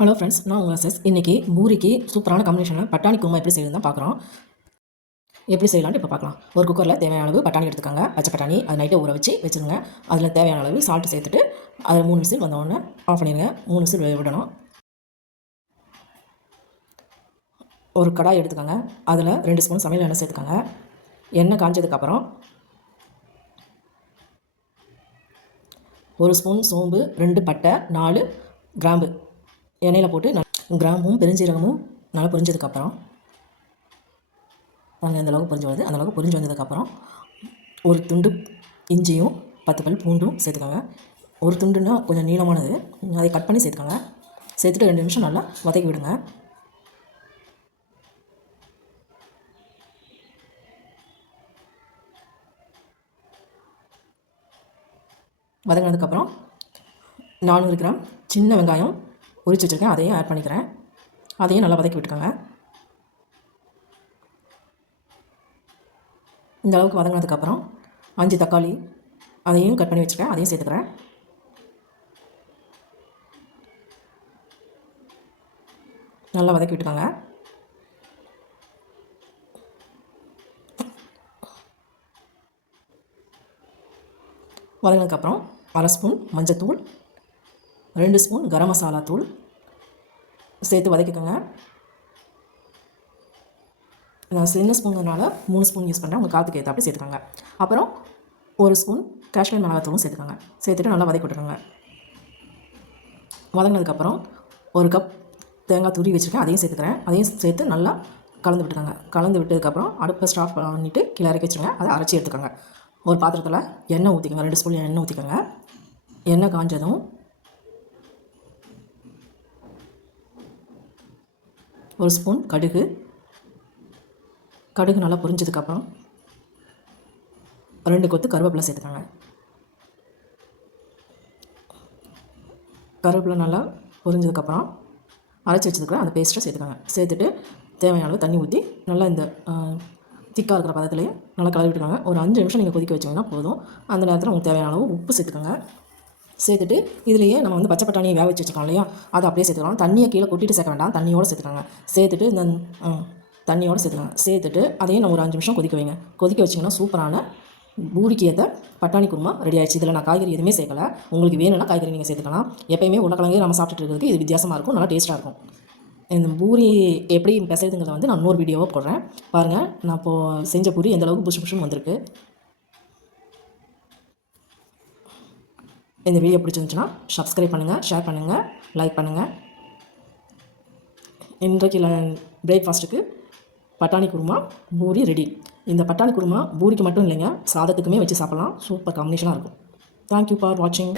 Hello friends நான் உங்கள் சஸ் இன்றைக்கி பூரிக்கு சூப்பரான காம்பினேஷனில் பட்டாணி குருமா எப்படி செய்யணும் தான் பார்க்குறோம். எப்படி செய்யலாம்னு இப்போ பார்க்கலாம். ஒரு குக்கரில் தேவையான அளவு பட்டாணி எடுத்துக்கோங்க. பச்சை பட்டாணி அது நைட்டை ஊற வச்சு வச்சுருங்க. அதில் தேவையான அளவு சால்ட் சேர்த்துட்டு அதில் மூணு விசில் வந்தோடனே ஆஃப் பண்ணிடுங்க மூணு விசில் விடணும். ஒரு கடாய் எடுத்துக்கோங்க. அதில் ரெண்டு ஸ்பூன் சமையல் எண்ணெய் சேர்த்துக்கோங்க. எண்ணெய் காஞ்சதுக்கப்புறம் ஒரு ஸ்பூன் சோம்பு ரெண்டு பட்டை நாலு கிராம்பு. எண்ணெயில் போட்டு கிராமும் பெருஞ்சீரகமும் நல்லா பொரிஞ்சதுக்கப்புறம் நாங்கள் அந்தளவுக்கு பொரிஞ்சு வருது. அந்த அளவுக்கு பொரிஞ்சு வந்ததுக்கப்புறம் ஒரு துண்டு இஞ்சியும் பத்து பல் பூண்டும் சேர்த்துக்கோங்க. ஒரு துண்டுன்னா கொஞ்சம் நீளமானது. அதை கட் பண்ணி சேர்த்துக்கோங்க. சேர்த்துட்டு ரெண்டு நிமிஷம் நல்லா வதக்கி விடுங்க. வதங்கினதுக்கப்புறம் நானூறு கிராம் சின்ன வெங்காயம் உரிச்சு வச்சுருக்கேன் அதையும் ஆட் பண்ணிக்கிறேன். அதையும் நல்லா வதக்கி விட்டுக்கோங்க. இந்த அளவுக்கு வதங்கினதுக்கப்புறம் அஞ்சு தக்காளி அதையும் கட் பண்ணி வச்சுருக்கேன் அதையும் சேர்த்துக்கிறேன். நல்லா வதக்கி விட்டுக்கோங்க. வதங்கினதுக்கப்புறம் அரை ஸ்பூன் மஞ்சத்தூள் ரெண்டு ஸ்பூன் கரம் மசாலா தூள். சேர்த்து வதக்கிக்கோங்க. நான் சின்ன ஸ்பூனுனால மூணு ஸ்பூன் யூஸ் பண்ணுறேன் உங்கள் காற்றுக்கு ஏற்றாப்படி சேர்த்துக்கோங்க. அப்புறம் ஒரு ஸ்பூன் காஷ்மீர் மிளகாத்தூளும் சேர்த்துக்கோங்க. சேர்த்துட்டு நல்லா வதக்கி விட்டுருங்க வதங்கினதுக்கப்புறம் ஒரு கப் தேங்காய் துருவி வச்சுருக்கேன். அதையும் சேர்த்துக்கிறேன். அதையும் சேர்த்து நல்லா கலந்து விட்டுக்கோங்க. கலந்து விட்டதுக்கப்புறம் அடுப்பை ஸ்டாப் பண்ணிவிட்டு கீழே இறக்கி வச்சுருங்க. அதை அரைச்சி எடுத்துக்கோங்க. ஒரு பாத்திரத்தில் எண்ணெய் ஊற்றிக்கோங்க ரெண்டு ஸ்பூன் எண்ணெய் ஊற்றிக்கோங்க எண்ணெய் காஞ்சதும் ஒரு ஸ்பூன் கடுகு. கடுகு நல்லா பொரிஞ்சதுக்கப்புறம் ரெண்டு கொத்து கருவேப்பிலை சேர்த்துக்கோங்க. கருவேப்பிலை நல்லா பொரிஞ்சதுக்கப்புறம் அரைச்சி வச்சதுக்கப்புறம் அந்த பேஸ்ட்டை சேர்த்துக்கோங்க. சேர்த்துட்டு தேவையான அளவு தண்ணி ஊற்றி நல்லா இந்த திக்காக இருக்கிற பதத்துலேயே நல்லா கலவி விட்டுக்கோங்க ஒரு அஞ்சு நிமிஷம் நீங்கள் கொதிக்க வச்சிங்கன்னா போதும். அந்த நேரத்தில் உங்களுக்கு தேவையான அளவு உப்பு சேர்த்துக்கோங்க. சேர்த்துட்டு இதுலேயே நம்ம வந்து பச்சை பட்டாணியை வேக வச்சு வச்சுருக்கோம் இல்லையா? அதை அப்படியே சேர்த்துக்கலாம். தண்ணியை கீழே கொட்டிட்டு சேர்க்க வேண்டாம். தண்ணியோடு சேர்த்துக்கோங்க சேர்த்துட்டு இந்த தண்ணியோடு சேர்த்துக்கலாம் சேர்த்துட்டு அதையும் நம்ம ஒரு அஞ்சு நிமிஷம் கொதிக்க வைங்க. கொதிக்க வச்சிங்கன்னா சூப்பரான பூரிக்கு ஏற்ற பட்டாணி குருமா ரெடி ஆயிடுச்சு. இதில் நான் காய்கறி எதுவுமே சேர்க்கல. உங்களுக்கு வேணும்னா காய்கறி நீங்கள் சேர்த்துக்கலாம். எப்பயுமே உருளைக்கிழங்கே நம்ம சாப்பிட்டுட்டு இருக்கிறதுக்கு இது வித்தியாசமாக இருக்கும். நல்லா டேஸ்ட்டாக இருக்கும். இந்த பூரி எப்படி பெசையுதுங்கிறத வந்து நான் இன்னொரு வீடியோவாக போடுறேன். பாருங்கள் நான் இப்போது செஞ்ச பூரி எந்தளவுக்கு புஷ் புஷ்னு வந்திருக்கு. இந்த வீடியோ பிடிச்சிருந்துச்சுன்னா சப்ஸ்கிரைப் பண்ணுங்கள் ஷேர் பண்ணுங்கள் லைக் பண்ணுங்கள் இன்றைக்கு பிரேக்ஃபாஸ்ட்டுக்கு பட்டாணி குருமா பூரி ரெடி இந்த பட்டாணி குருமா பூரிக்கு மட்டும் இல்லைங்க சாதத்துக்குமே வச்சு சாப்பிட்லாம். சூப்பர் காம்பினேஷனாக இருக்கும். தேங்க்யூ ஃபார் வாட்சிங்